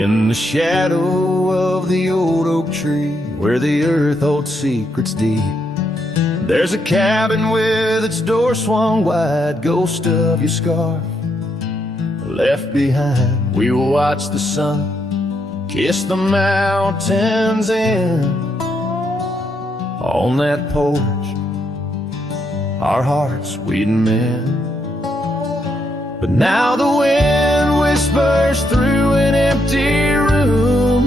In the shadow of the old oak tree, where the earth holds secrets deep, there's a cabin with its door swung wide, ghost of your scarf left behind. We will watch the sun kiss the mountains in. On that porch, our hearts we'd mend. But now the wind whispers through an empty room,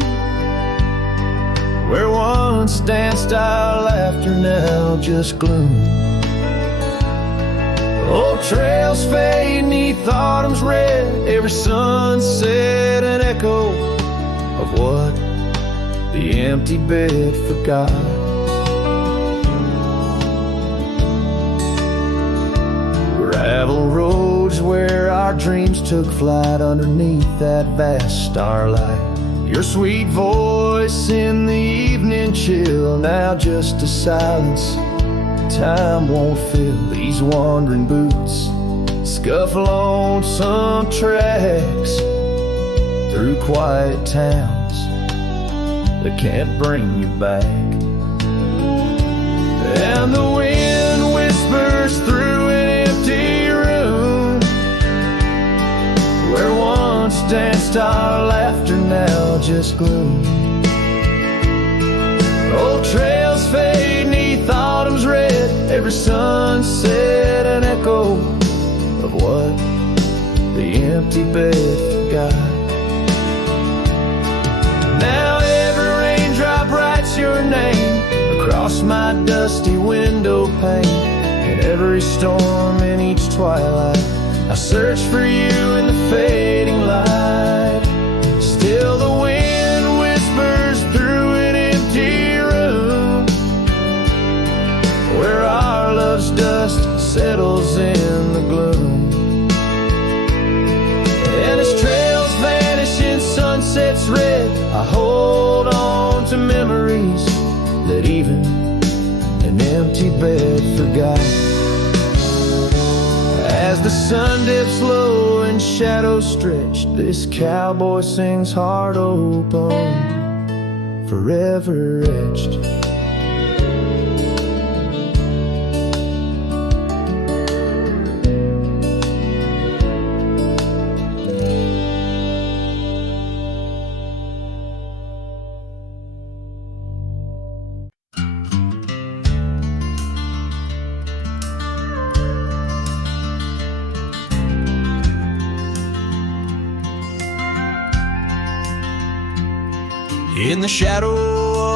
where once danced our laughter, now just gloom. Old trails fade 'neath autumn's red, every sunset an echo of what the empty bed forgot. Gravel roads where our dreams took flight, underneath that vast starlight. Your sweet voice in the evening chill, now just a silence time won't fill. These wandering boots scuff lonesome tracks through quiet towns that can't bring you back. And the wind whispers through an empty room, where once danced our laughter, now just gloom. Old trails fade 'neath autumn's red, every sunset an echo of what the empty bed forgot. Now every raindrop writes your name across my dusty window pane. In every storm, in each twilight, I search for you in the fading light. Still the wind whispers through an empty room, where our love's dust settles in the gloom. And as trails vanish in sunsets red, I hold on to memories that even an empty bed forgot. As the sun dips low and shadows stretch, this cowboy sings heart open, forever etched. In the shadow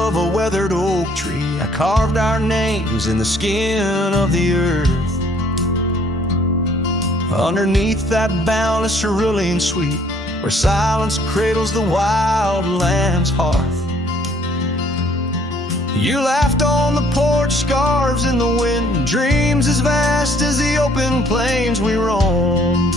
of a weathered oak tree, I carved our names in the skin of the earth. Underneath that boundless cerulean sweet, where silence cradles the wild lamb's hearth. You laughed on the porch, scarves in the wind, dreams as vast as the open plains we roamed.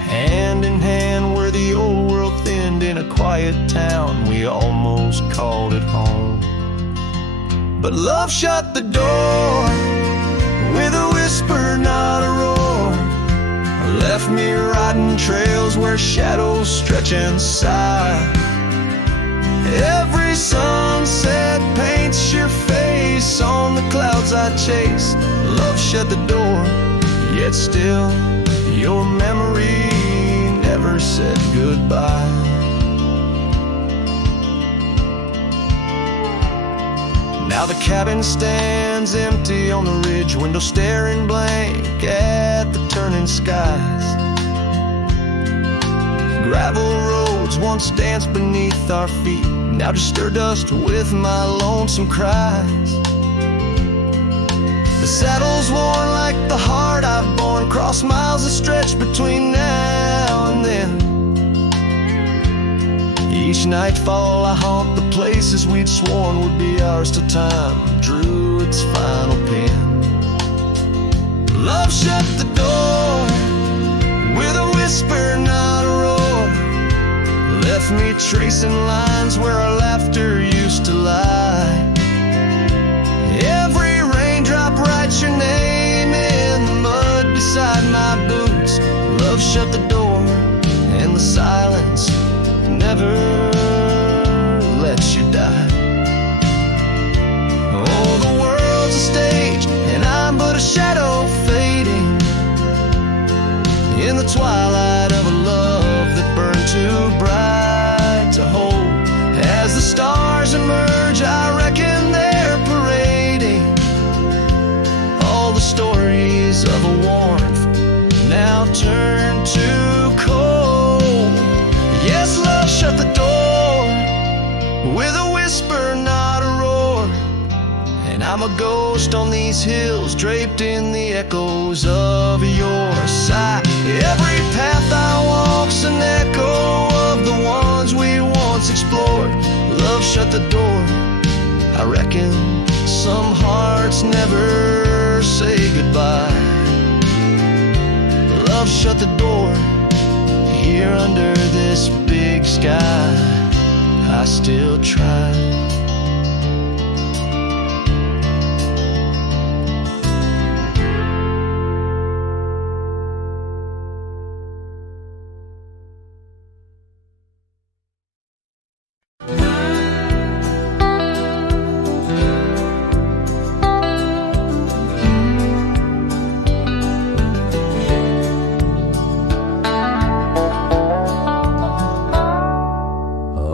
Hand in hand where the old world thinned, in a quiet town we almost called it home. But love shut the door with a whisper, not a roar. Left me riding trails where shadows stretch and sigh. Every sunset paints your face on the clouds I chase. Love shut the door, yet still your memory never said goodbye. Now the cabin stands empty on the ridge, window staring blank at the turning skies. Gravel roads once danced beneath our feet, now just stir dust with my lonesome cries. The saddle's worn like the heart I've borne, cross miles of stretch between now and then. Each nightfall I haunt the places we'd sworn would be ours till time drew its final pen. Love shut the door with a whisper, not a roar. Left me tracing lines where our laughter used to lie. Every raindrop writes your name in the mud beside my boots. Love shut the door and the silence never lets you die. Oh, the world's a stage, and I'm but a shadow fading in the twilight of a love that burned too bright to hold. As the stars emerge, I reckon they're parading all the stories of a warmth now turned to cold. Yes, love shut the door with a whisper, not a roar. And I'm a ghost on these hills, draped in the echoes of your sigh. Every path I walk's an echo of the ones we once explored. Love shut the door. I reckon some hearts never say goodbye. Love shut the door. Here under this big sky, I still try.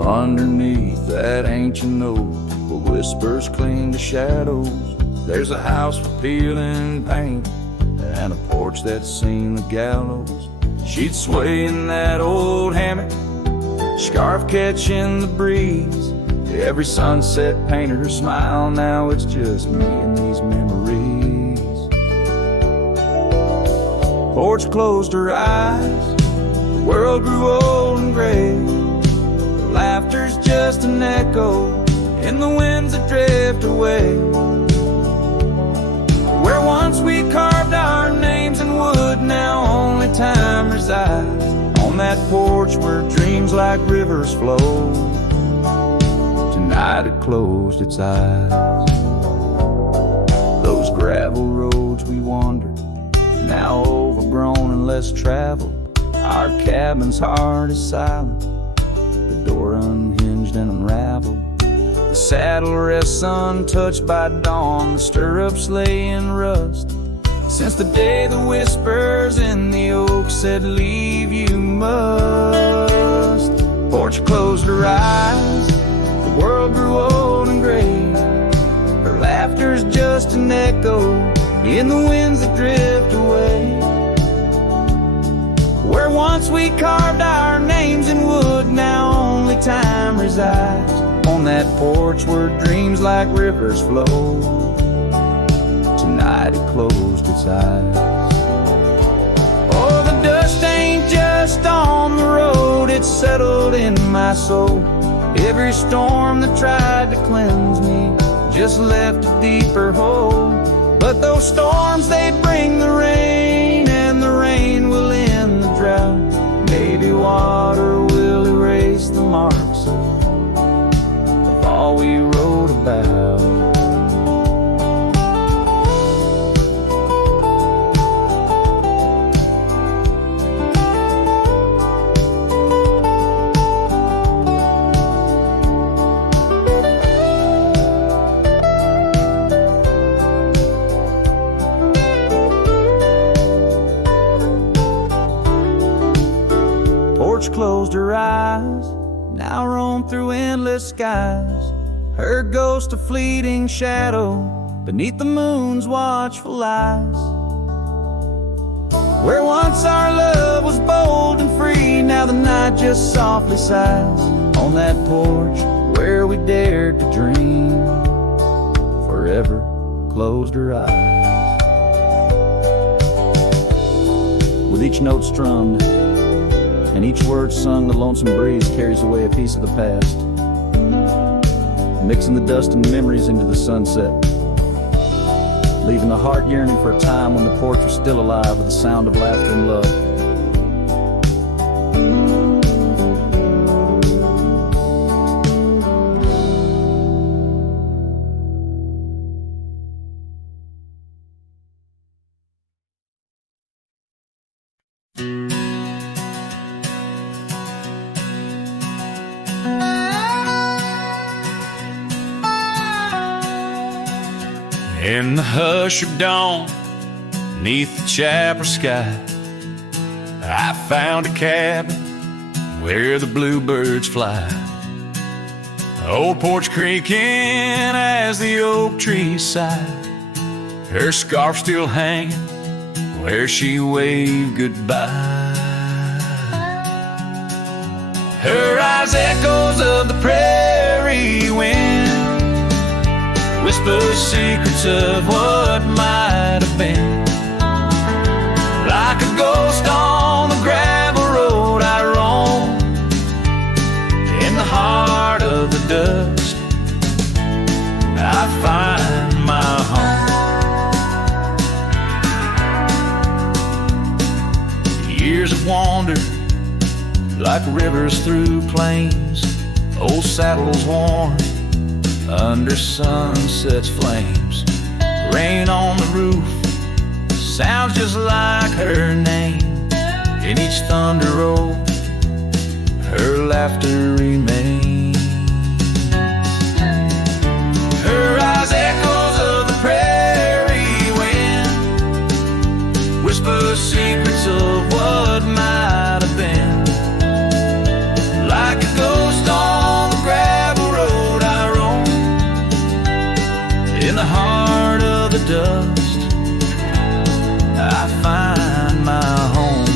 Underneath that ancient oak, where whispers cling to shadows, there's a house for peeling paint and a porch that's seen the gallows. She'd sway in that old hammock, scarf catching the breeze. Every sunset painted her smile. Now it's just me and these memories. Porch closed her eyes, the world grew old and gray. Laughter's just an echo in the winds that drift away. Where once we carved our names in wood, now only time resides. On that porch where dreams like rivers flow, tonight it closed its eyes. Those gravel roads we wandered, now overgrown and less traveled. Our cabin's heart is silent, the door unhinged and unraveled. The saddle rests untouched by dawn, the stirrups lay in rust. Since the day the whispers in the oak said, leave you must. Porch closed her eyes, the world grew old and gray. Her laughter's just an echo in the winds that drift away. Where once we carved our names in wood, now only time resides. On that porch where dreams like rivers flow, tonight it closed its eyes. Oh, the dust ain't just on the road, it's settled in my soul. Every storm that tried to cleanse me just left a deeper hole. But those storms, they bring the rain, and the rain will end the drought. Maybe water will erase the marks of all we wrote about. Closed her eyes, now roam through endless skies. Her ghost a fleeting shadow beneath the moon's watchful eyes. Where once our love was bold and free, now the night just softly sighs. On that porch where we dared to dream, forever closed her eyes. With each note strummed and each word sung, the lonesome breeze carries away a piece of the past, mixing the dust and memories into the sunset, leaving the heart yearning for a time when the porch was still alive with the sound of laughter and love. In the hush of dawn, neath the chapel sky, I found a cabin where the bluebirds fly. Old porch creaking as the oak trees sigh, her scarf still hanging where she waved goodbye. Her eyes echoes of the prairie wind, whisper secrets of what might have been. Like a ghost on the gravel road I roam, in the heart of the dust I find my home. Years have wandered like rivers through plains, old saddles worn under sunset's flames. Rain on the roof sounds just like her name. In each thunder roll, her laughter remains. Her eyes echoes of the prairie wind, whisper secrets of what might have been. Like a ghost on the gravel road I roam, in the heart of the dust I find my home.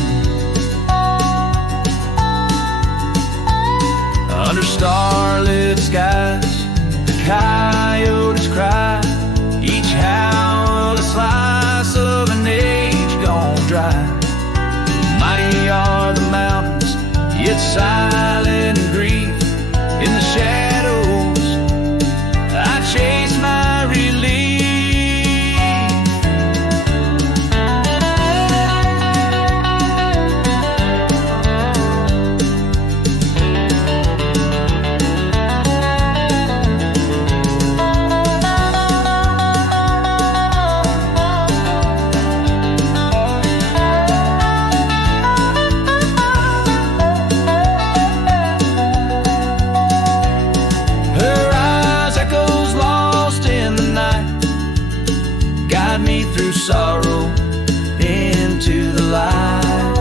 Under starlit skies, the coyotes cry, each howl a slice of an age gone dry. Mighty are the mountains, yet silent grief. In the shadows I chase my relief. Through sorrow into the light,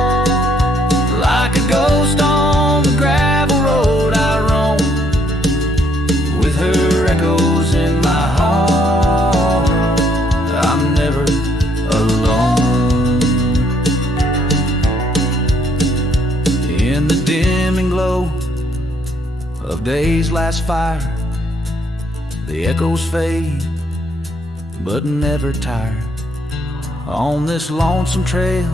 like a ghost on the gravel road I roam, with her echoes in my heart. I'm never alone. In the dimming glow of day's last fire, the echoes fade but never tire. On this lonesome trail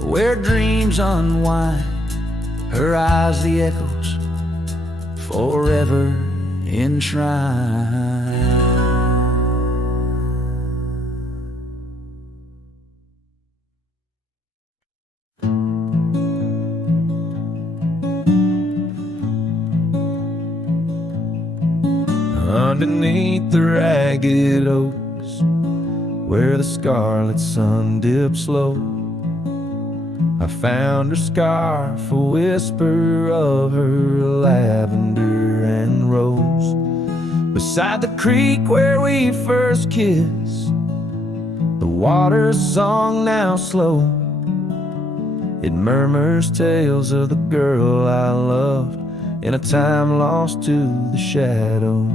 where dreams unwind, her eyes the echoes forever enshrined. Underneath the ragged oaks where the scarlet sun dips low, I found her scarf, a whisper of her lavender and rose. Beside the creek where we first kissed, the water's song now slow. It murmurs tales of the girl I loved in a time lost to the shadows.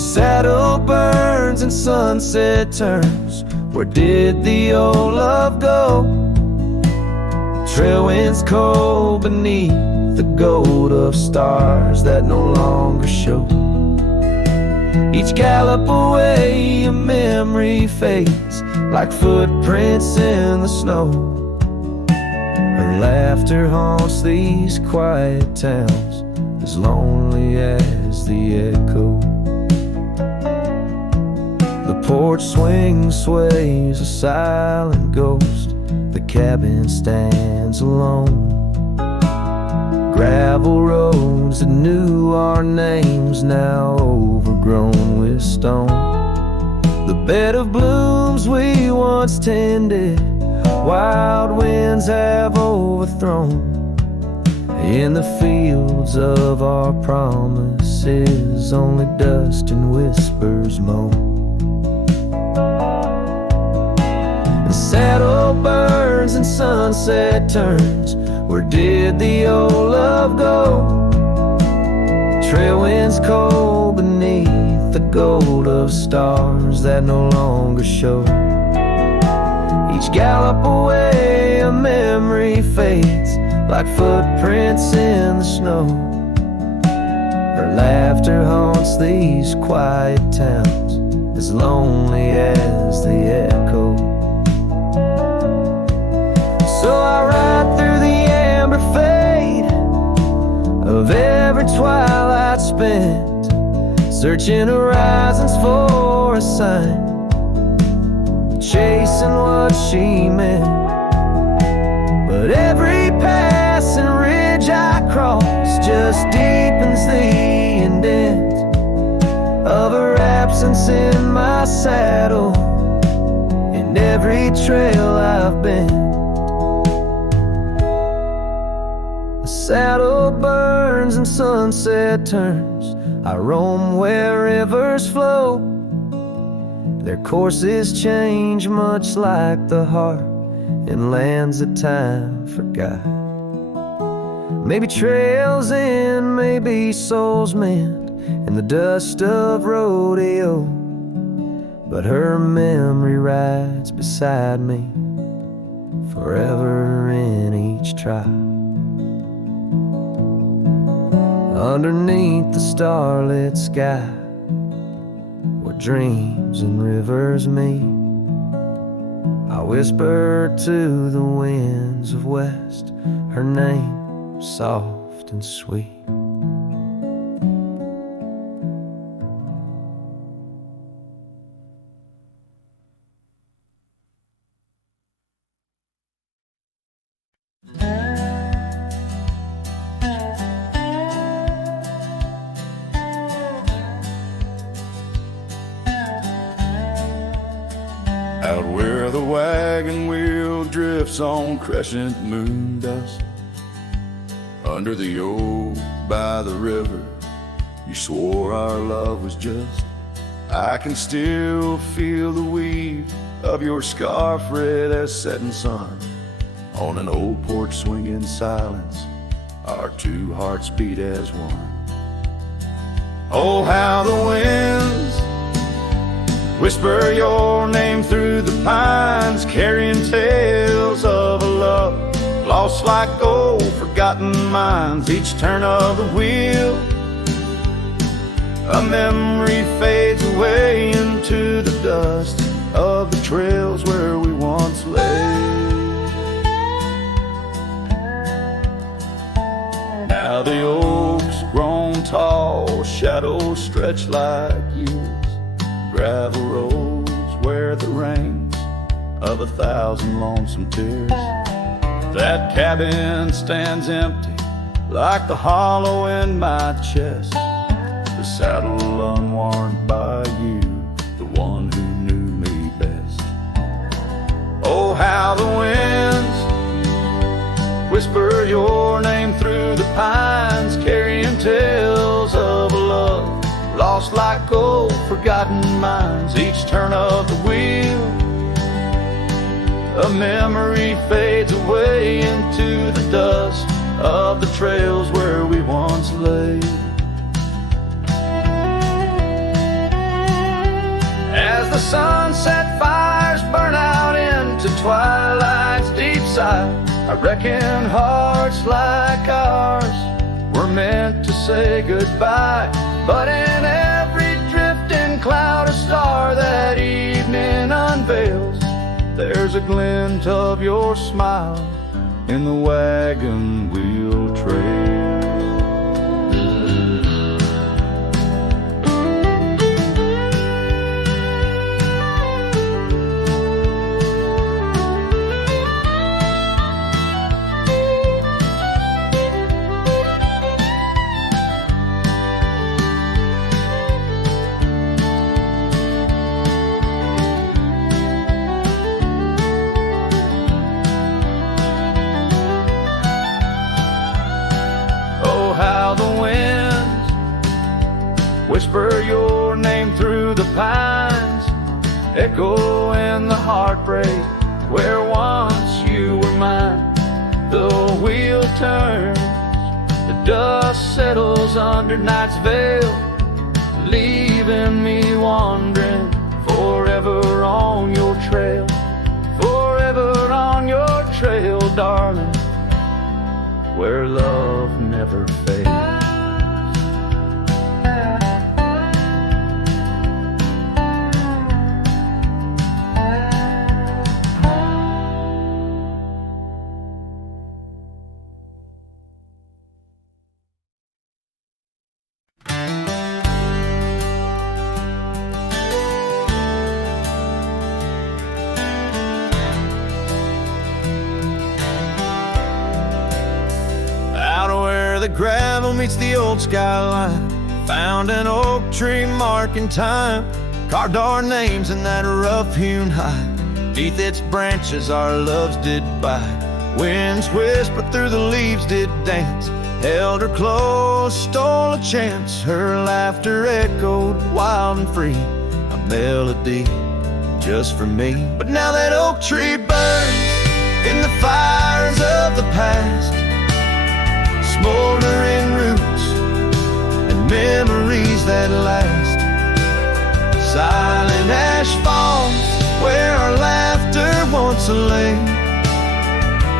Saddle burns and sunset turns, where did the old love go? Trail winds cold beneath the gold of stars that no longer show. Each gallop away a memory fades like footprints in the snow. Her laughter haunts these quiet towns, as lonely as the echo. The porch swing sways, a silent ghost. The cabin stands alone. Gravel roads that knew our names, now overgrown with stone. The bed of blooms we once tended, wild winds have overthrown. In the fields of our promises, only dust and whispers moan. The saddle burns and sunset turns. Where did the old love go? Trail winds cold beneath the gold of stars that no longer show. Each gallop away, a memory fades like footprints in the snow. Her laughter haunts these quiet towns, as lonely as they echo. So I ride through the amber fade of every twilight spent, searching horizons for a sign, chasing what she meant. But every passing ridge I cross just deepens the indent of her absence in my saddle, in every trail I've been. The saddle burns and sunset turns. I roam where rivers flow. Their courses change much like the heart in lands that time forgot. Maybe trails end, maybe souls mend in the dust of rodeo, but her memory rides beside me forever in each trial. Underneath the starlit sky, where dreams and rivers meet, I whisper to the winds of west her name, soft and sweet. Out where the wagon wheel drifts on crescent moon dust, under the oak by the river, you swore our love was just. I can still feel the weave of your scarf red as setting sun. On an old porch swing in silence, our two hearts beat as one. Oh, how the winds whisper your name through the pines, carrying tales of a love lost like old forgotten mines. Each turn of the wheel, a memory fades away into the dust of the trails where we once lay. Now the oaks grown tall, shadows stretch like years, gravel roads where the rains of 1,000 lonesome tears. That cabin stands empty like the hollow in my chest, the saddle unworn by you, the one who knew me best. Oh, how the winds whisper your name through the pines, carrying tales of a love lost like gold forgotten mines. Each turn of the wheel, a memory fades away into the dust of the trails where we once lay. As the sunset fires burn out into twilight's deep side, I reckon hearts like ours were meant to say goodbye. But in every drifting cloud a star that evening unveils, there's a glint of your smile in the wagon wheel trail. whisper your name through the pines, echo in the heartbreak where once you were mine. The wheel turns, the dust settles under night's veil, leaving me wandering forever on your trail, forever on your trail, darling, where love never fades. The gravel meets the old skyline, found an oak tree marking time, carved our names in that rough-hewn hide. Beneath its branches our loves did bide. Winds whispered through the leaves did dance, held her close, stole a chance. Her laughter echoed wild and free, a melody just for me. But now that oak tree burns in the fires of the past, smoldering roots and memories that last. Silent ash falls where our laughter once lay.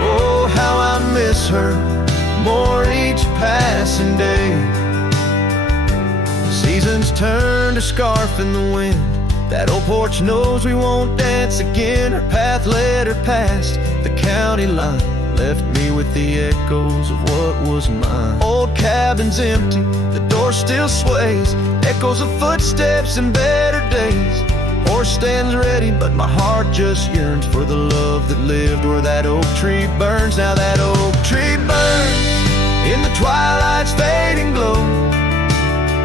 Oh, how I miss her more each passing day. Seasons turn to scarf in the wind. That old porch knows we won't dance again. Her path led her past the county line, left me with the echoes of what was mine. Old cabin's empty, the door still sways, echoes of footsteps in better days. Horse stands ready, but my heart just yearns for the love that lived where that oak tree burns. Now that oak tree burns in the twilight's fading glow.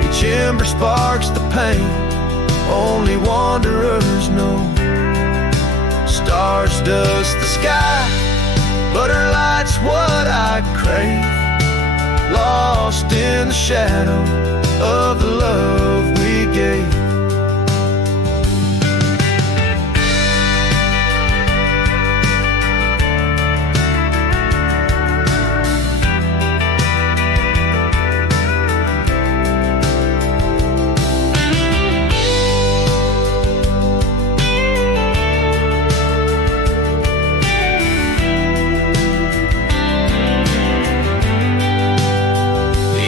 Each ember sparks the pain only wanderers know. Stars dust the sky, but her light's what I crave, lost in the shadow of the love we gave.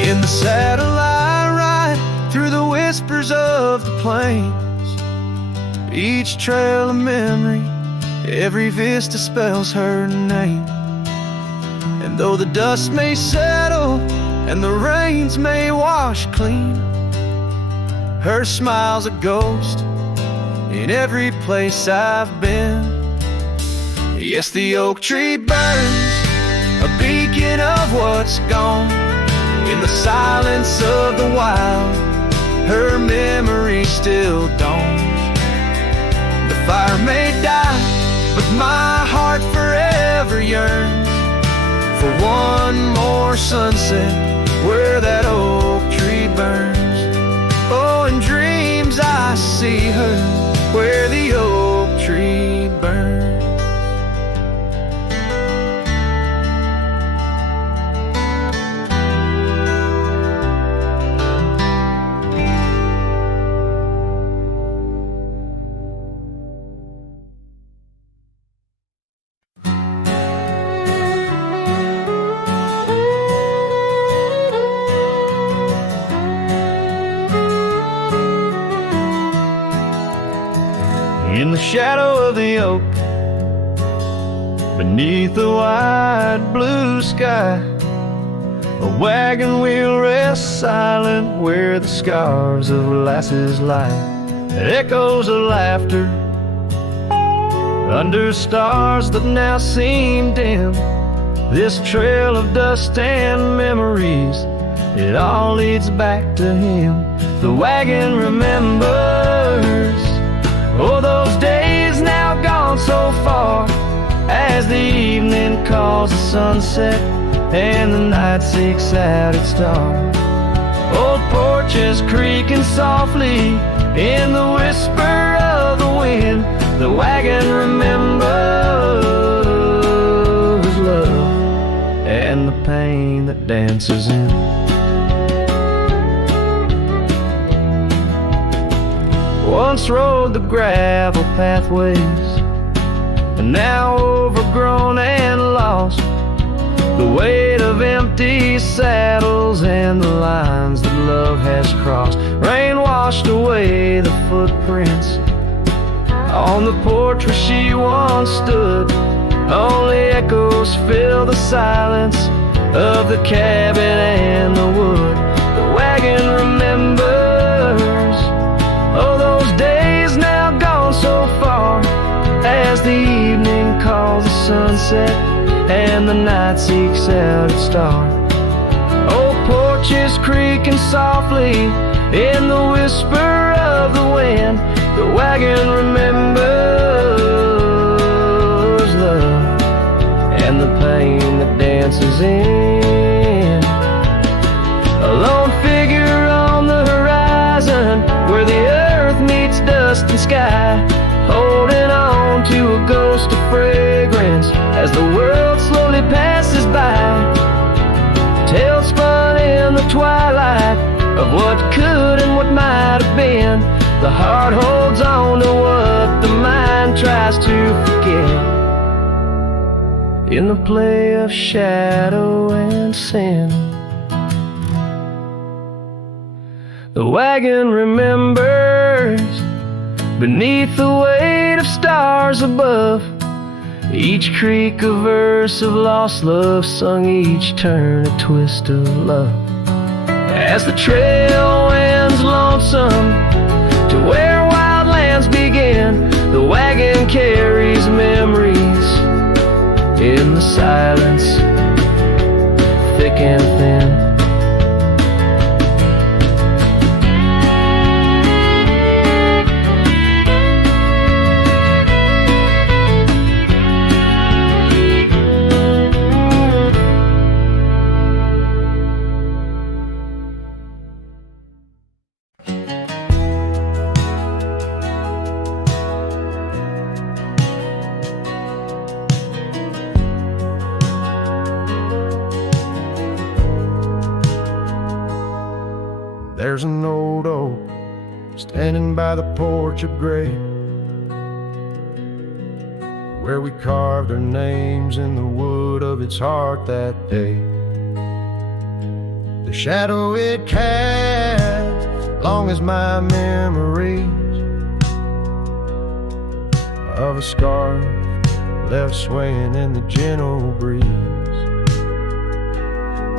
In the saddle I ride through the whispers of the plains, each trail a memory, every vista spells her name. And though the dust may settle and the rains may wash clean, her smile's a ghost in every place I've been. Yes, the oak tree burns, a beacon of what's gone. In the silence of the wild, her memory still dawns. The fire may die, but my heart forever yearns for one more sunset where that oak tree burns. Oh, in dreams I see her where the oak tree burns. In the shadow of the oak, beneath the wide blue sky, a wagon wheel rests silent where the scars of lasses lie. Echoes of laughter under stars that now seem dim. This trail of dust and memories, it all leads back to him. The wagon remembers, oh, those days now gone so far, as the evening calls the sunset and the night seeks out its star. Old porch porches creaking softly in the whisper of the wind. The wagon remembers love and the pain that dances in. Once rode the gravel pathways, and now overgrown and lost. The weight of empty saddles and the lines that love has crossed. Rain washed away the footprints on the porch where she once stood. Only echoes fill the silence of the cabin and the wood. The wagon remembers, oh, those days now gone so far, as the evening calls the sunset and the night seeks out its star. Old porches creaking softly in the whisper of the wind. The wagon remembers love and the pain that dances in. A lone figure on the horizon where the earth meets dust and sky, holding on to a ghost of fragrance as the world slowly passes by. Tales spun in the twilight of what could and what might have been. The heart holds on to what the mind tries to forget, in the play of shadow and sin. The wagon remembers beneath the weight of stars above, each creak a verse of lost love sung, each turn a twist of love. As the trail winds lonesome to where wild lands begin, the wagon carries memories in the silence, thick and thin. There's an old oak standing by the porch of gray, where we carved our names in the wood of its heart that day. The shadow it casts, long as my memories of a scarf left swaying in the gentle breeze.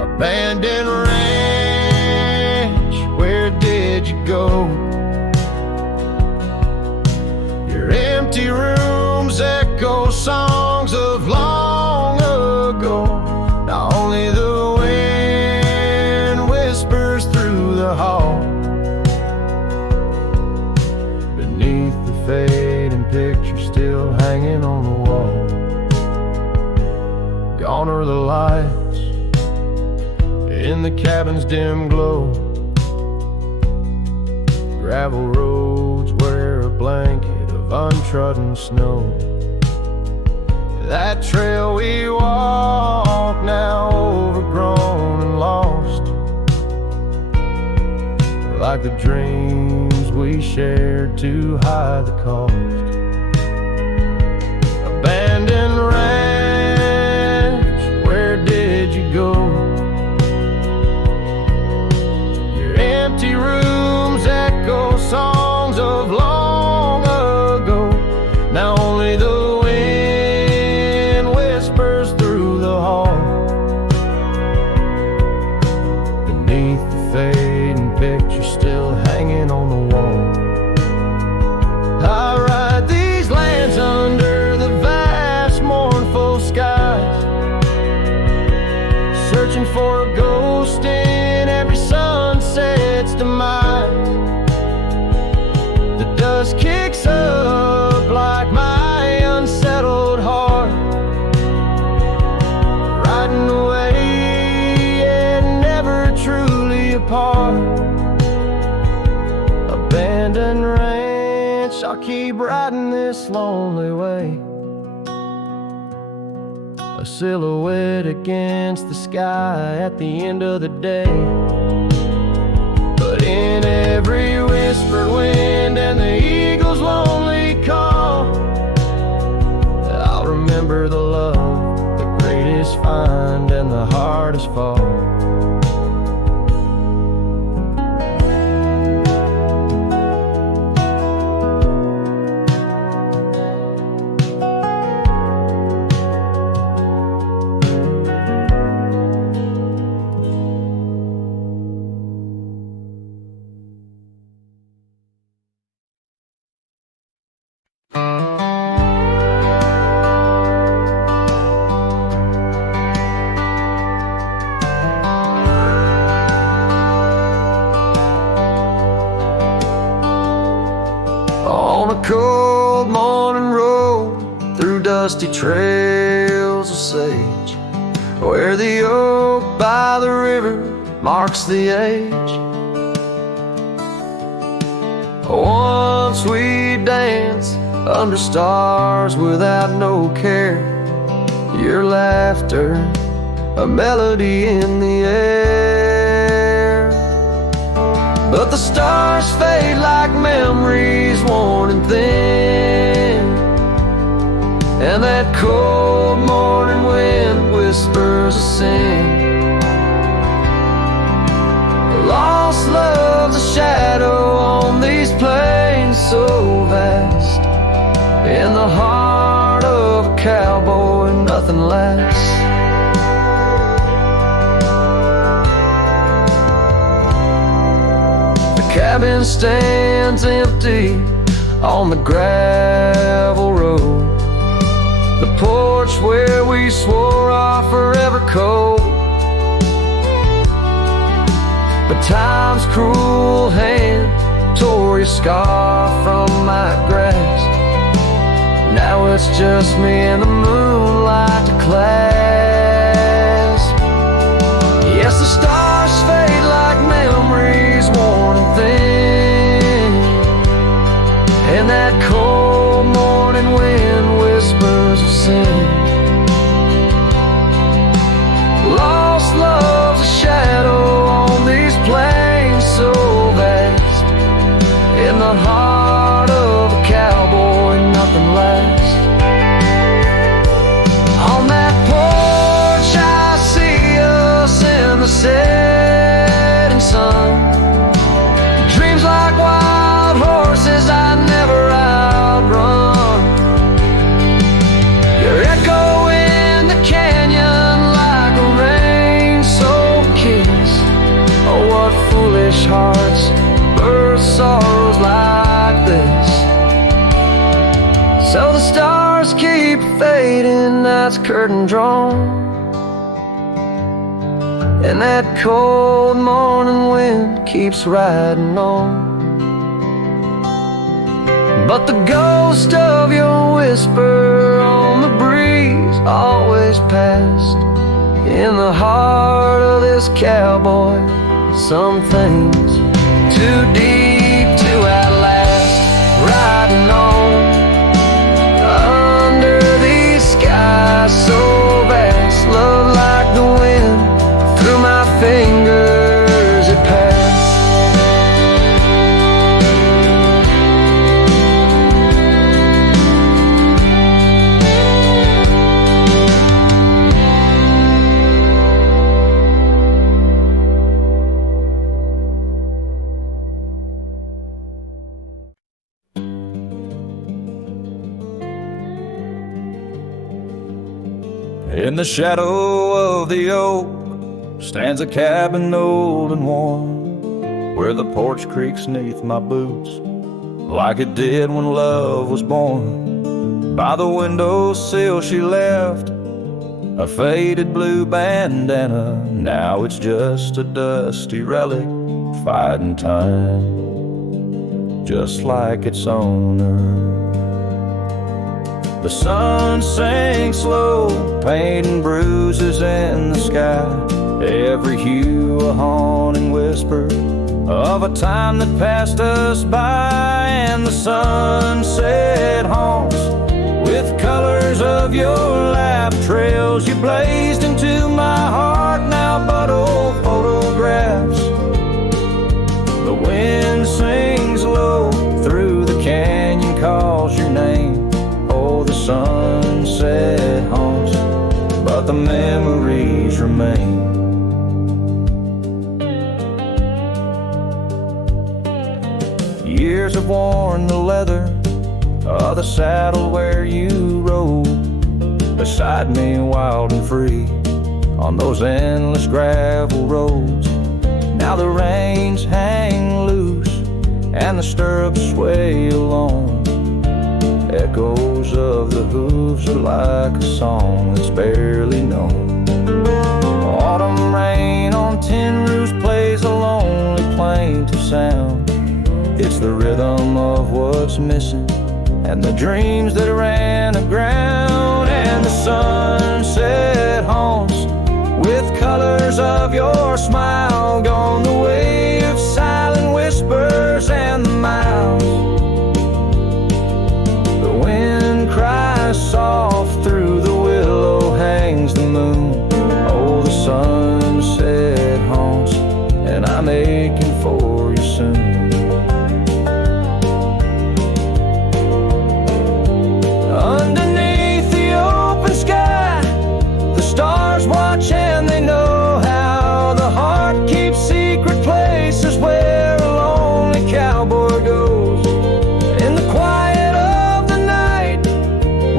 Abandoned ranch, where did you go? Your empty rooms echo songs of long ago. Now only the wind whispers through the hall. Beneath the fading picture still hanging on the wall. Gone are the lights in the cabin's dim glow. Gravel roads wear a blanket of untrodden snow. That trail we walk, now overgrown and lost, like the dreams we shared to hide the cost. Abandoned ranch, where did you go? Your empty rooms echo songs of long ago. Now only the wind whispers through the hall. Beneath the fading picture still hanging on the wall. I ride these lands under the vast mournful skies, searching for a ghost in every sunset's demise. The dust kicks up like my unsettled heart, riding away and never truly apart. abandoned ranch, I'll keep riding this lonely way, a silhouette against the sky at the end of the day. But in every whispered wind and the eagle's lonely call, I'll remember the love, the greatest find and the hardest fall. On a cold morning road through dusty trails of sage, where the oak by the river marks the age. Once we danced under stars without no care, your laughter, a melody in the air. But the stars fade like memories worn and thin, and that cold morning wind whispers a sin. Lost love's a shadow on these plains so vast, in the heart of a cowboy, nothing lasts. Cabin stands empty on the gravel road, the porch where we swore our forever code. But time's cruel hand tore your scar from my grasp. Now it's just me and the moonlight to clasp. Yes, the stars fade like memories worn and thin, and that cold morning wind whispers of sin. Lost love's a shadow on these plains so vast, in the heart of a cowboy, nothing lasts. On that porch I see us in the setting sun, dreams like wild horses I never outrun. Your echo in the canyon like a rain-soaked kiss. Oh, what foolish hearts birth sorrows like this. So the stars keep fading, night's curtain drawn, and that cold morning wind keeps riding on. But the ghost of your whisper on the breeze always passed, in the heart of this cowboy, some things too deep to outlast. Riding on under these skies so vast, love like the wind through my fingers it passed. In the shadow of the oak stands a cabin old and warm, where the porch creaks neath my boots like it did when love was born. By the windowsill she left a faded blue bandana, now it's just a dusty relic fighting time, just like its owner. The sun sinks low, painting bruises in the sky, every hue a haunting whisper of a time that passed us by, and the sunset haunts with colors of your lap trails you blazed into my heart, now but old photographs. The wind sings low through the canyon, calls your name. Oh, the sunset haunts, but the memories remain. Years have worn the leather of the saddle where you rode beside me, wild and free, on those endless gravel roads. Now the reins hang loose and the stirrups sway along. Echoes of the hooves are like a song that's barely known. Autumn rain on tin roofs plays a lonely plaintive sound. It's the rhythm of what's missing and the dreams that ran aground. And the sunset haunts with colors of your smile, gone the way of silent whispers and the miles. The wind cries soft through the willow, hangs the moon. Oh, the sunset haunts, and I'm aching for you soon. Underneath the open sky, the stars watch and they know how the heart keeps secret places where a lonely cowboy goes. In the quiet of the night,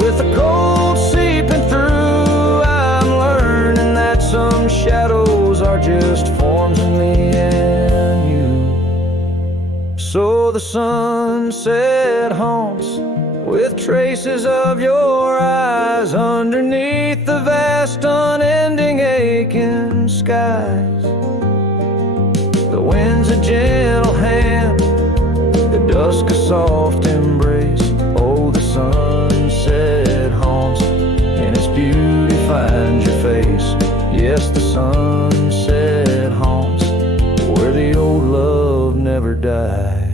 with the cold seeping through, I'm learning that some shadows are just forms of me and you. So the sunset haunts with traces of your eyes underneath the vast unending aching skies. The wind's a gentle hand, the dusk a soft embrace. Oh, the sunset haunts, and its beauty finds your face. Yes, the sunset haunts where the old love never dies.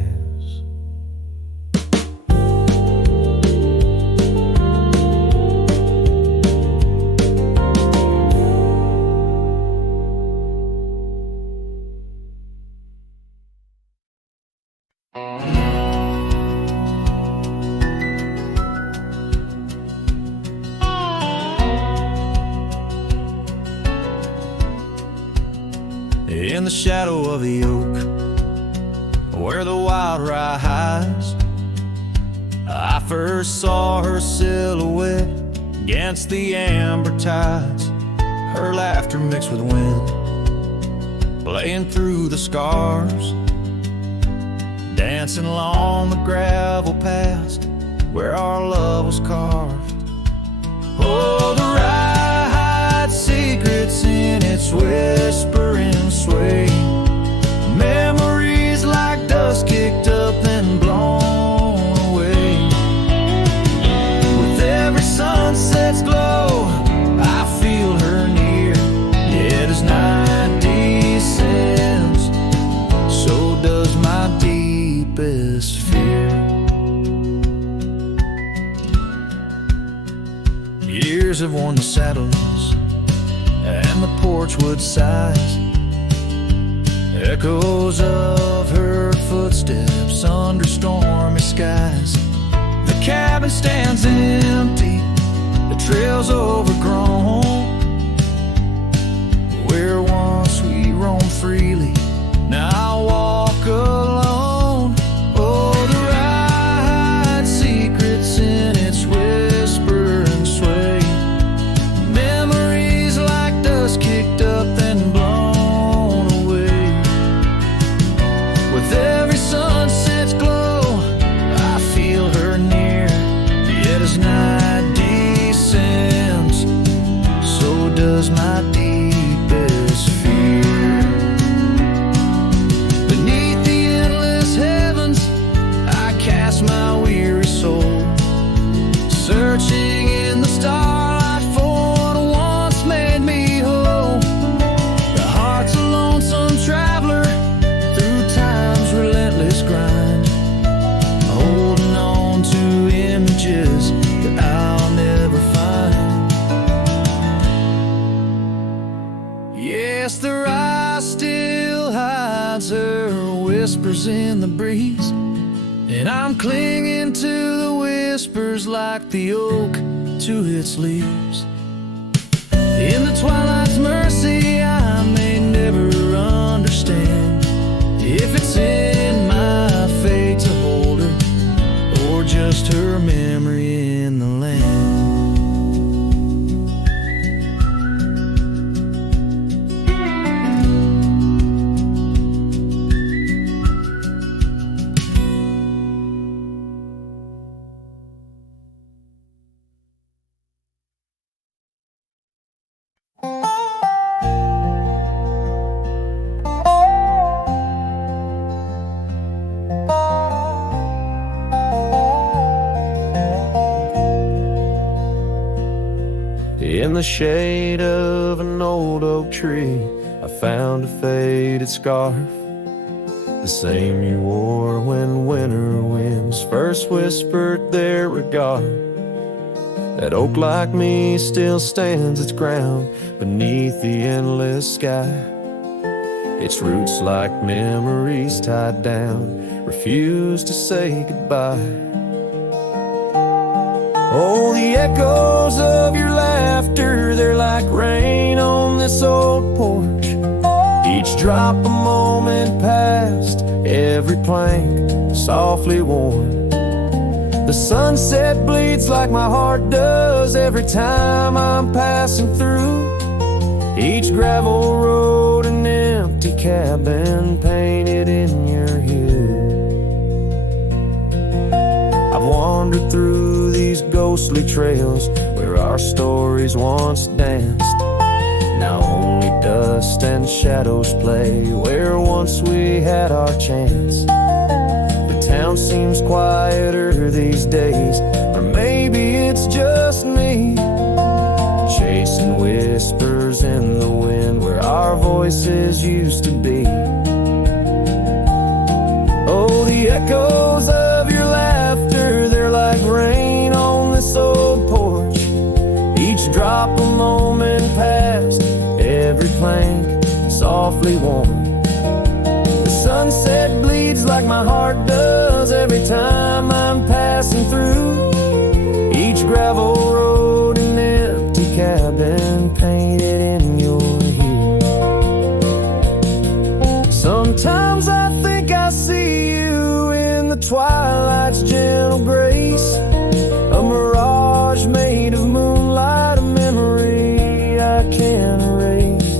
In the shadow of the oak, where the wild rye hides, I first saw her silhouette against the amber tides. Her laughter mixed with wind, playing through the scars, dancing along the gravel paths where our love was carved. Oh, the rye hides secrets in its whispering sway. Memories like dust kicked up and blown away. With every sunset's glow, I feel her near. Yet as night descends, so does my deepest fear. Years have worn the saddles and the porchwood sighs, echoes of her footsteps under stormy skies. The cabin stands empty, the trail's overgrown, where once we roamed freely, now I walk alone. Oh, the ride secrets in its whisper and sway. Memories like dust kicked up and blown away. With every sunset's glow, I feel her near. Yet as night descends, so does my deepest fear. whispers in the breeze, and I'm clinging to the whispers like the oak to its leaves. In the twilight's mercy, I may never understand if it's in my fate to hold her, or just her memory in the land. In the shade of an old oak tree, I found a faded scarf, the same you wore when winter winds first whispered their regard. That oak like me still stands its ground beneath the endless sky, its roots like memories tied down, refuse to say goodbye. Oh, the echoes of your laughter, they're like rain on this old porch. Each drop a moment past, every plank softly worn. The sunset bleeds like my heart does every time I'm passing through. Each gravel road, an empty cabin painted in your hue. I've wandered through these ghostly trails where our stories once danced. Now only dust and shadows play where once we had our chance. The town seems quieter these days, or maybe it's just me, chasing whispers in the wind where our voices used to be. Oh, the echoes of your laughter, they're like rain on this old porch. Each drop a moment past, every plank softly worn. The sunset bleeds like my heart does every time I'm passing through. Each gravel road, an empty cabin painted in your hue. Sometimes I think I see you in the twilight's gentle grace, a mirage made of moonlight, a memory I can't erase.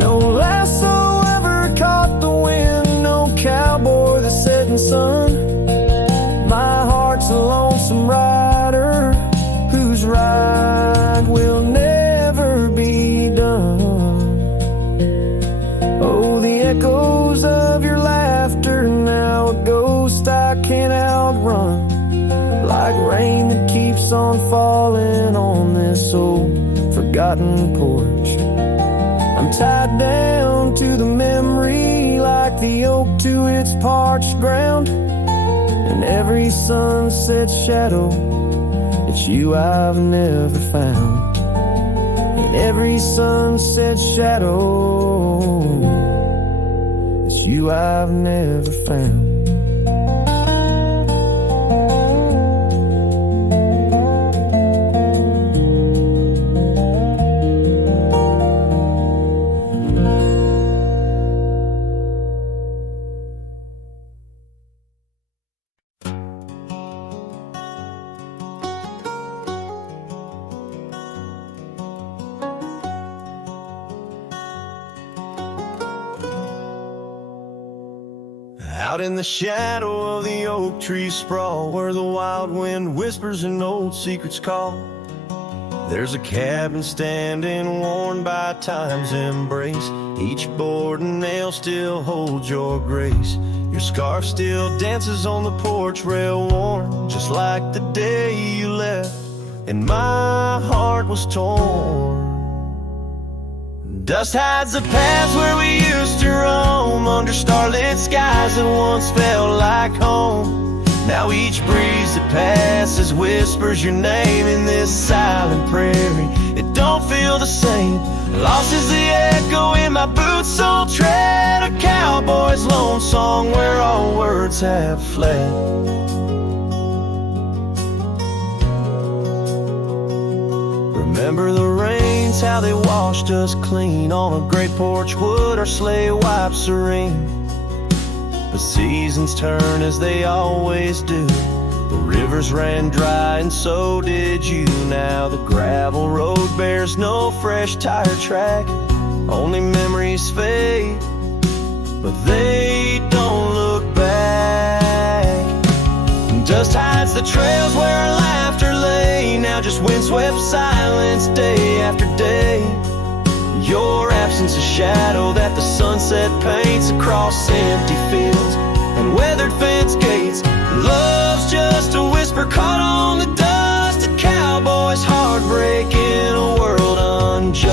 No lasso ever caught the wind, no cowboy the setting sun. My heart's a lonesome rider whose ride will never be done. Oh, the echoes of your laughter, now a ghost I can't outrun, like rain that keeps on falling on this old forgotten porch. I'm tied down to the memory like the oak to its parched ground, and every sunset shadow, it's you I've never found. And every sunset shadow, it's you I've never found. Out in the shadow of the oak tree sprawl, where the wild wind whispers and old secrets call, there's a cabin standing worn by time's embrace. Each board and nail still holds your grace. Your scarf still dances on the porch rail, worn just like the day you left, and my heart was torn. Dust hides the paths where we used to roam, under starlit skies that once felt like home. Now each breeze that passes whispers your name in this silent prairie. it don't feel the same. Lost is the echo in my boots, so tread a cowboy's lone song where all words have fled. Remember the rains, how they washed us clean. On a great porch wood our sleigh wiped serene. The seasons turn as they always do. The rivers ran dry and so did you. Now the gravel road bears no fresh tire track. Only memories fade, but they don't look back. Dust hides the trails where our laughter lay. Now just windswept silence day after day. Your absence a shadow that the sunset paints across empty fields and weathered fence gates. Love's just a whisper caught on the dust. A cowboy's heartbreak in a world unjust.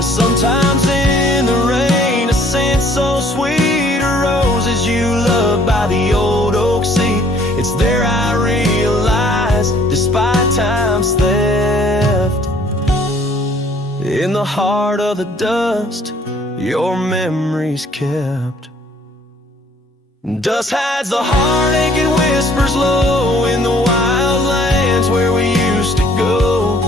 Sometimes in the rain, a scent so sweet arose as you loved by the old oak seat. It's there I realize, despite time's theft, in the heart of the dust, your memory's kept. Dust hides the heartache, it whispers low in the wild lands where we used to go.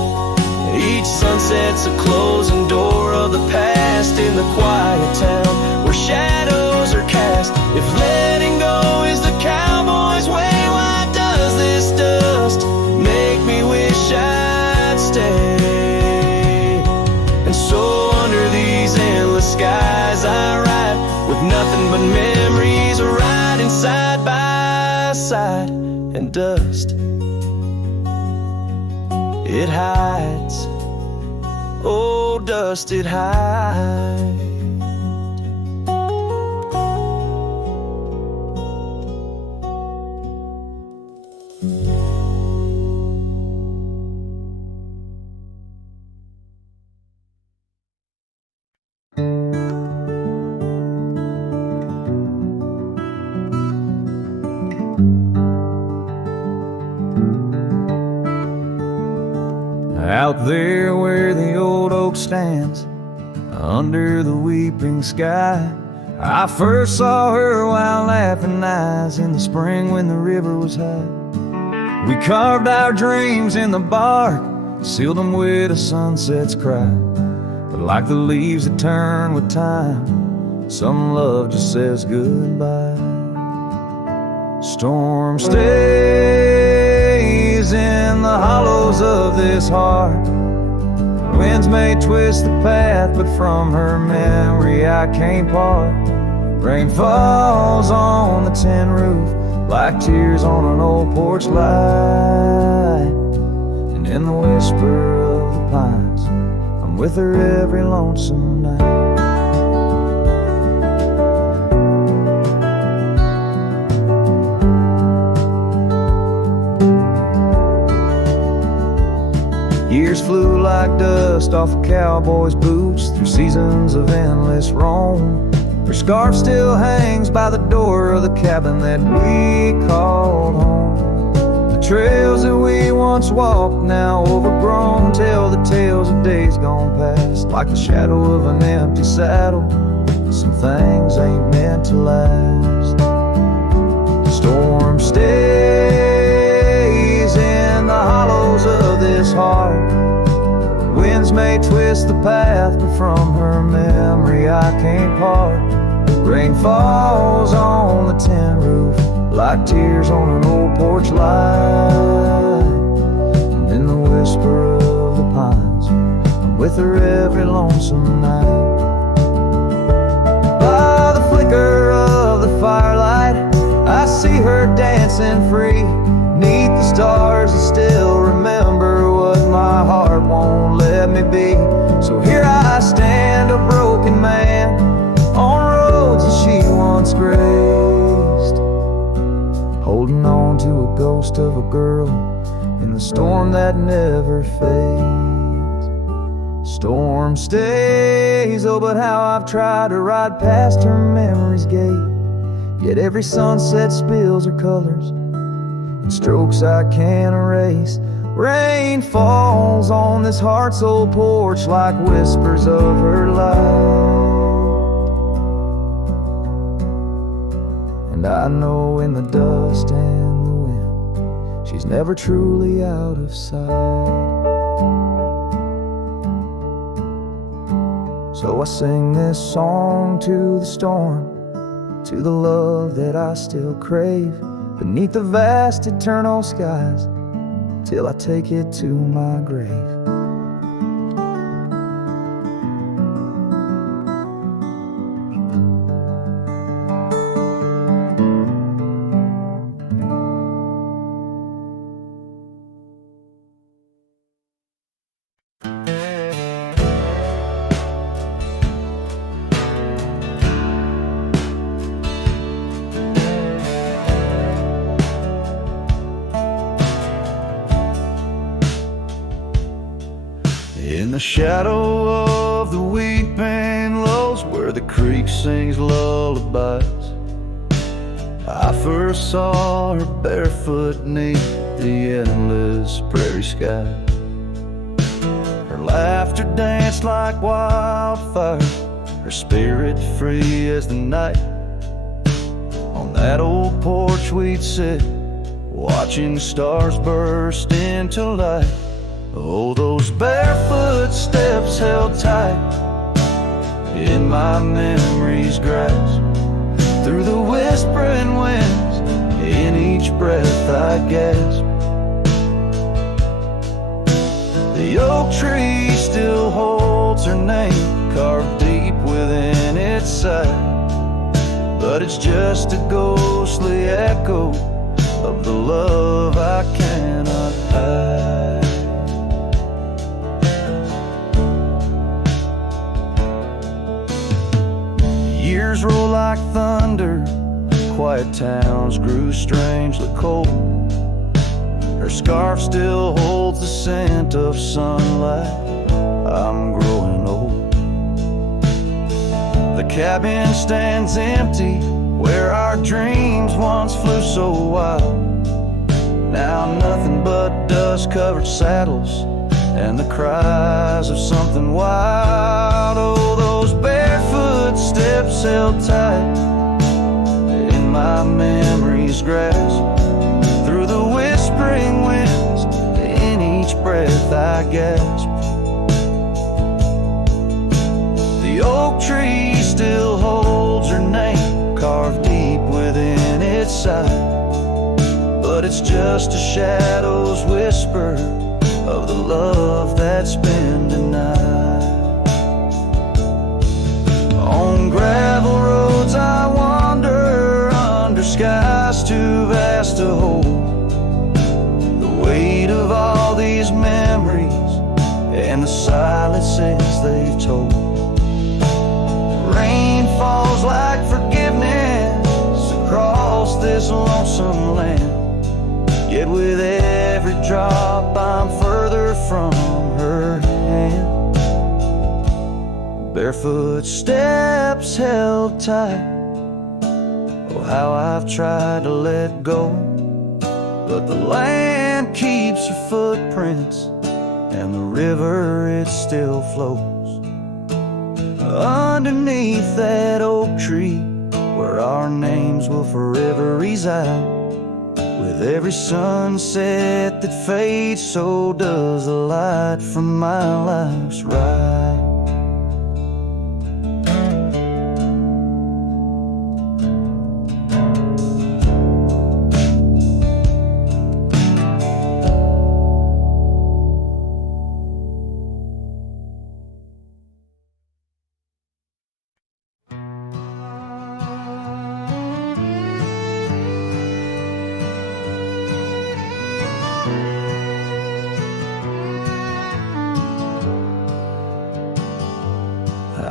Each sunset's a closing door of the past in the quiet town where shadows are cast. If letting go is the cowboy's way, why does this dust make me wish I'd stay? And so under these endless skies I ride with nothing but memories riding side by side. And dust, it hides. Oh, dust, it hides. Out there where the old oak stands, under the weeping sky, I first saw her wild laughing eyes in the spring when the river was high. We carved our dreams in the bark, sealed them with a sunset's cry. But like the leaves that turn with time, some love just says goodbye. Storm stays in the hollows of this heart. Winds may twist the path, but from her memory I can't part. Rain falls on the tin roof like tears on an old porch light. And in the whisper of the pines, I'm with her every lonesome night. Years flew like dust off a cowboy's boots through seasons of endless roam. Her scarf still hangs by the door of the cabin that we called home. The trails that we once walked, now overgrown, tell the tales of days gone past. Like the shadow of an empty saddle, some things ain't meant to last. The storm stays in the hollows of this heart. Winds may twist the path, but from her memory I can't part. Rain falls on the tin roof like tears on an old porch light. And in the whisper of the pines, I'm with her every lonesome night. By the flicker of the firelight, I see her dancing free. Neath the stars, I still remember what my heart won't let me be. So here I stand, a broken man, on roads that she once graced, holding on to a ghost of a girl in the storm that never fades. Storm stays, oh, but how I've tried to ride past her memory's gate. Yet every sunset spills her colors, strokes I can't erase. Rain falls on this heart-soul porch like whispers of her life. And I know in the dust and the wind, she's never truly out of sight. So I sing this song to the storm, to the love that I still crave, beneath the vast eternal skies, till I take it to my grave. In the shadow of the weeping willows, where the creek sings lullabies, I first saw her barefoot neath the endless prairie sky. Her laughter danced like wildfire, her spirit free as the night. On that old porch we'd sit, watching stars burst into light. Oh, those barefoot steps held tight in my memory's grasp. Through the whispering winds, in each breath I gasp. The oak tree still holds her name, carved deep within its side. But it's just a ghostly echo of the love I cannot hide. Years roll like thunder, quiet towns grew strangely cold. Her scarf still holds the scent of sunlight. I'm growing old. The cabin stands empty, where our dreams once flew so wild. Now nothing but dust-covered saddles and the cries of something wild. Oh, those barefoot steps held tight in my memory's grasp. Through the whispering winds, in each breath I gasp. The oak tree still holds her name, carved deep within its side. But it's just a shadow's whisper of the love that's been denied. On gravel roads I wander, under skies too vast to hold. The weight of all these memories and the silences they've told. Rain falls like forgiveness across this lonesome land, yet with every drop I'm further from her hand. Barefoot steps held tight, oh how I've tried to let go, but the land keeps her footprints and the river it still flows. Underneath that oak tree, where our names will forever reside. With every sunset that fades, so does the light from my life's ride.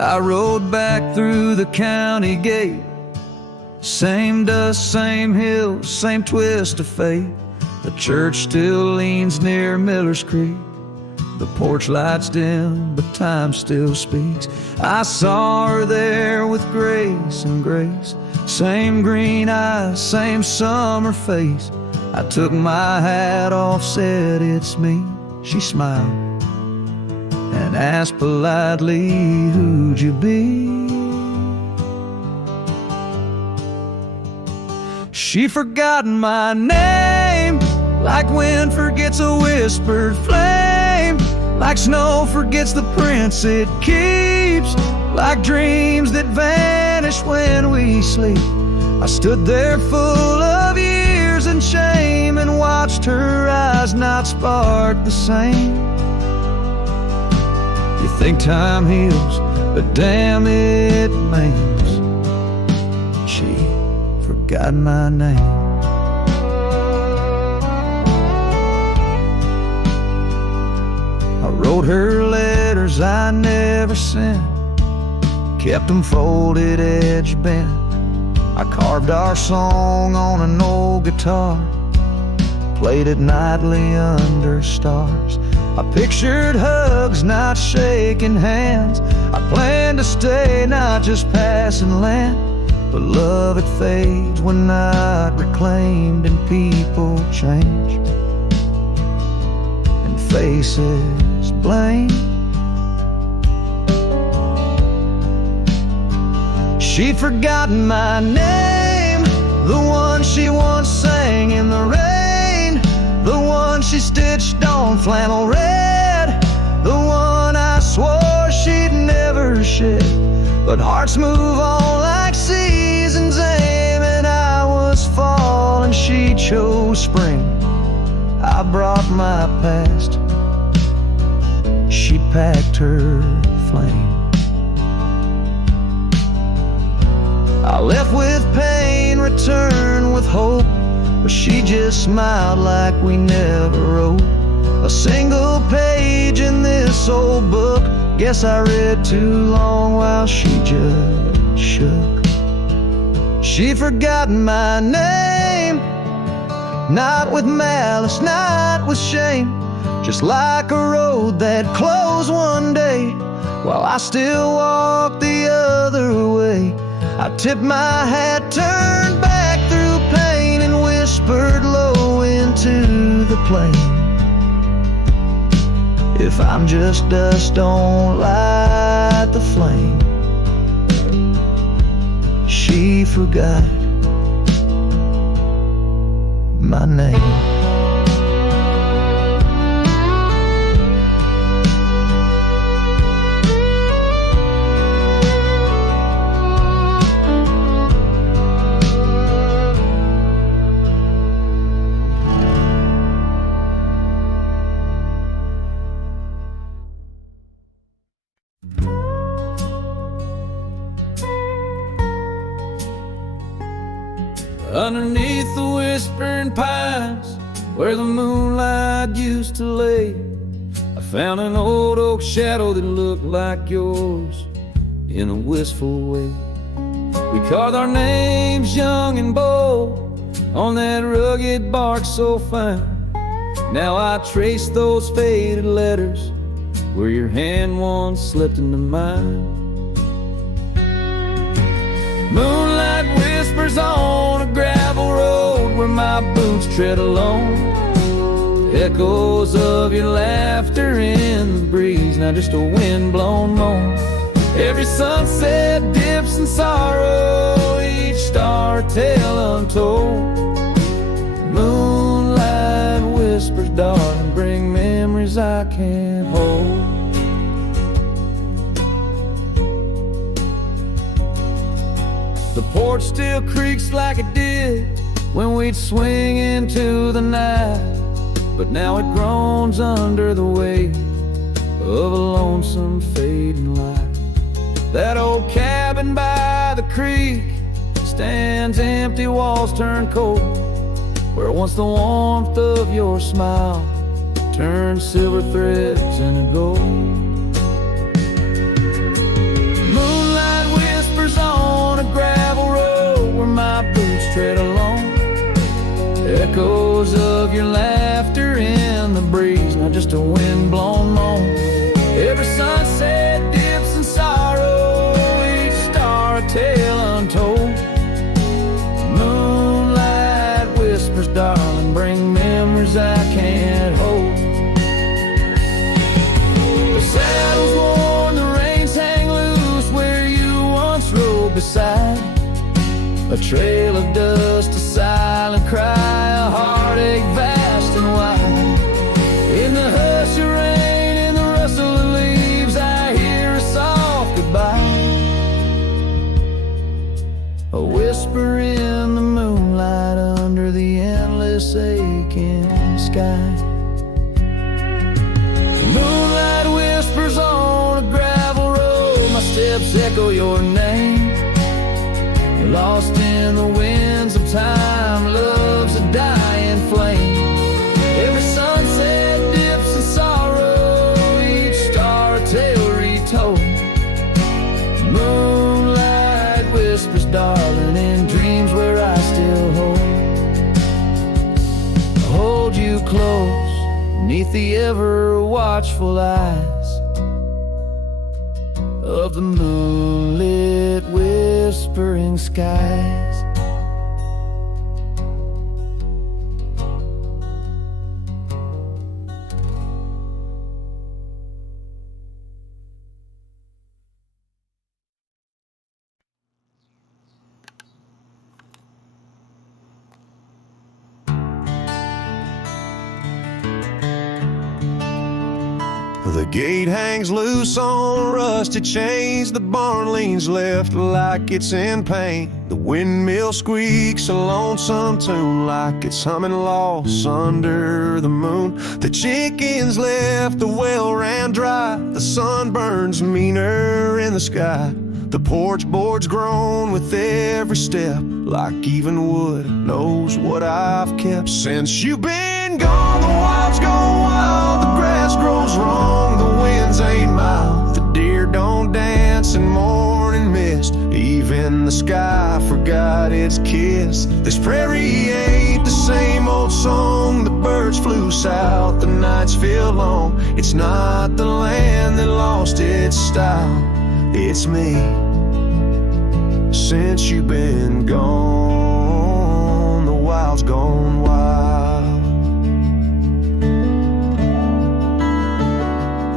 I rode back through the county gate. Same dust, same hills, same twist of fate. The church still leans near Miller's Creek. The porch lights dim, but time still speaks. I saw her there with grace and grace. Same green eyes, same summer face. I took my hat off, said it's me. She smiled and asked politely, who'd you be? She forgotten my name, like wind forgets a whispered flame, like snow forgets the prints it keeps, like dreams that vanish when we sleep. I stood there full of years and shame and watched her eyes not spark the same. You think time heals, but damn it maims. She forgot my name. I wrote her letters I never sent, kept them folded, edge bent. I carved our song on an old guitar, played it nightly under stars. I pictured hugs, not shaking hands. I planned to stay, not just passing land. But love, it fades when not reclaimed, and people change and faces blame. She'd forgotten my name, the one she once sang in the rain, the one she stitched on flannel red, the one I swore she'd never shed. But hearts move on like seasons aim, and I was fall and she chose spring. I brought my past, she packed her flame. I left with pain, returned with hope, but she just smiled like we never wrote a single page in this old book. Guess I read too long while she just shook. She'd forgotten my name, not with malice, not with shame, just like a road that closed one day while I still walk the other way. I tipped my hat, turned back through pain, and whispered low into the plain. If I'm just dust, don't light the flame. She forgot my name. Underneath the whispering pines, where the moonlight used to lay, I found an old oak shadow that looked like yours in a wistful way. We carved our names young and bold on that rugged bark so fine. Now I trace those faded letters where your hand once slipped into mine. Moonlight whispers on a gravel road where my boots tread alone. Echoes of your laughter in the breeze, not just a wind-blown moan. Every sunset dips in sorrow, each star a tale untold. Moonlight whispers, darling, bring memories I can't hold. The porch still creaks like it did when we'd swing into the night, but now it groans under the weight of a lonesome fading light. That old cabin by the creek stands empty, walls turn cold, where once the warmth of your smile turned silver threads into gold. Moonlight whispers on a gravel road where my boots tread alone. Echoes of your laughter in the breeze, not just a wind-blown moan. Every sunset dips in sorrow, each star a tale untold. Moonlight whispers, darling, bring A trail of dust, a silent cry, a heartache vast and wide. In the hush of rain, in the rustle of leaves, I hear a soft goodbye. A whisper in the moonlight under the endless aching sky. Moonlight whispers on a gravel road, my steps echo your name. Lost in the winds of time, love's a dying flame. Every sunset dips in sorrow, each star a tale retold. Moonlight whispers, darling, in dreams where I still hold you close, neath the ever watchful eyes of the moonlit whispering skies. The gate hangs loose on rusted chains. The barn leans left like it's in pain. The windmill squeaks a lonesome tune like it's humming lost under the moon. The chickens left, the well ran dry. The sun burns meaner in the sky. The porch boards groan with every step, like even wood knows what I've kept. Since you've been gone, the wild's gone wild. The grass grows wrong, the winds ain't mild. The deer don't dance in morning mist. Even the sky forgot its kiss. This prairie ain't the same old song. The birds flew south, the nights feel long. It's not the land that lost its style, it's me. Since you've been gone, the wild's gone wild.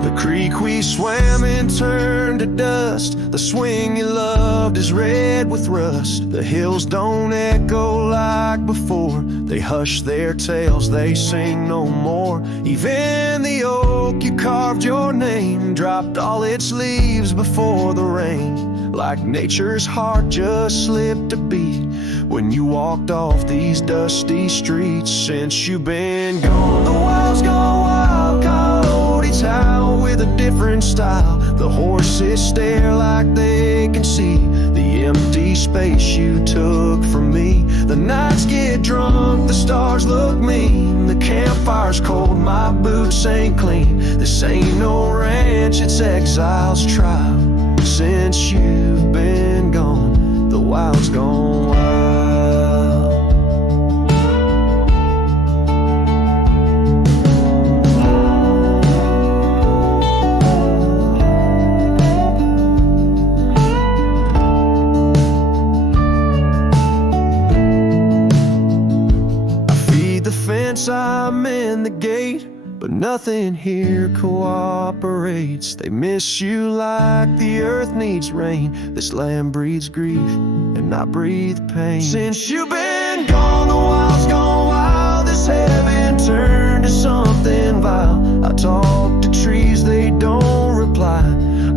The creek we swam in turned to dust. The swing you loved is red with rust. The hills don't echo like before. They hush their tales, they sing no more. Even the oak you carved your name dropped all its leaves before the rain. Like nature's heart just slipped a beat when you walked off these dusty streets. Since you've been gone, the wild's gone wild. Coyotes howl with a different style. The horses stare like they can see the empty space you took from me. The nights get drunk, the stars look mean. The campfire's cold, my boots ain't clean. This ain't no ranch, it's exile's trial. Since you've been gone, the wild's gone wild. I feed the fence, I'm in the gate, but nothing here cooperates. They miss you like the earth needs rain. This land breathes grief and I breathe pain. Since you've been gone, the wild's gone wild. This heaven turned to something vile. I talk to trees, they don't reply.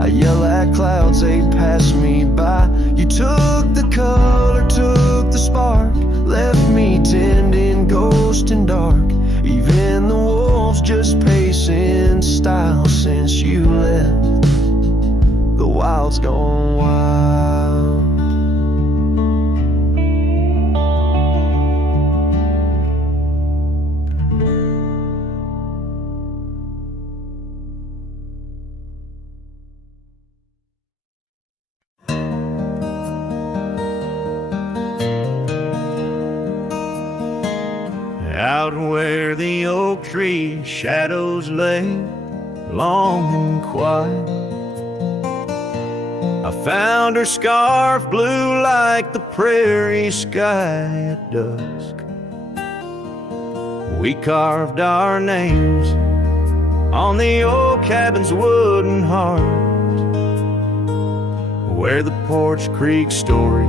I yell at clouds, they pass me by. You took the color, took the spark, left me tending ghost and dark. Even the wolves just pace in style. Since you left, the wild's gone wild. Out where the oak tree shadows lay, long and quiet, I found her scarf blue like the prairie sky at dusk. We carved our names on the old cabin's wooden heart, where the porch creek stories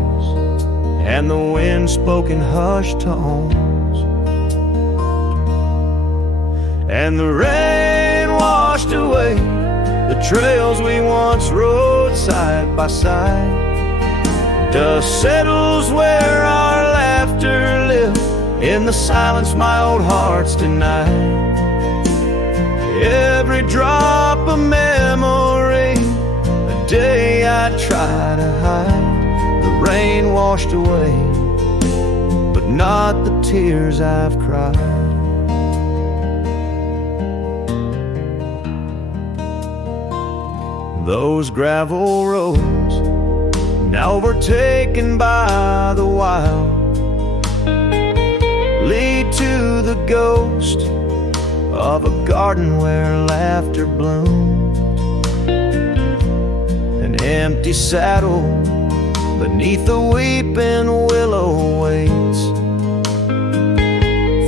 and the wind spoke in hushed tones, and the rain washed away the trails we once rode side by side. Dust settles where our laughter lived, in the silence my old heart's denied. Every drop of memory, a day I try to hide. The rain washed away, but not the tears I've cried. Those gravel roads, now overtaken by the wild, lead to the ghost of a garden where laughter bloomed. An empty saddle beneath the weeping willow waits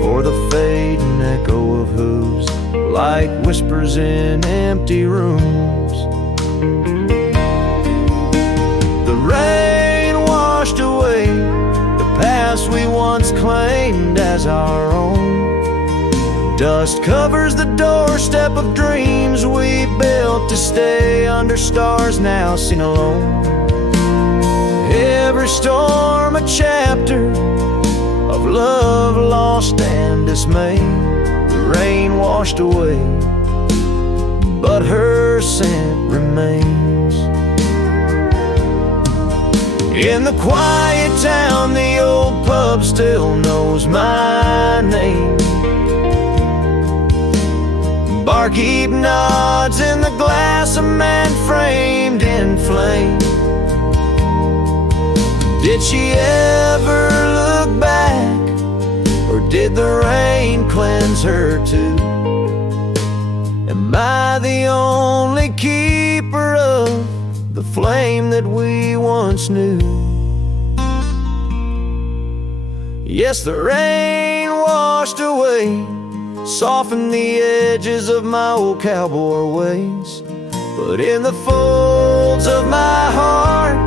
for the fading echo of hooves, like whispers in empty rooms. The rain washed away the past we once claimed as our own. Dust covers the doorstep of dreams we built to stay under stars now seen alone. Every storm a chapter of love lost and dismay. The rain washed away, but her scent remains. In the quiet town, the old pub still knows my name. Barkeep nods in the glass, a man framed in flame. Did she ever look back, or did the rain cleanse her too? Am I the only keeper of the flame that we once knew? Yes, the rain washed away, softened the edges of my old cowboy ways, but in the folds of my heart,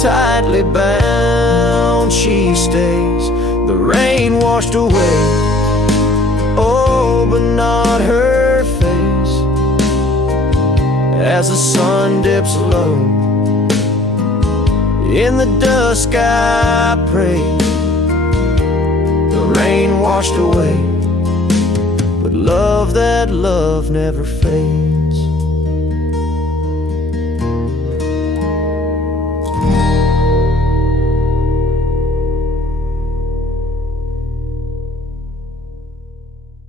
tightly bound she stays. The rain washed away, oh, but not her face. As the sun dips low in the dusk, I pray. The rain washed away, but love, that love never fades.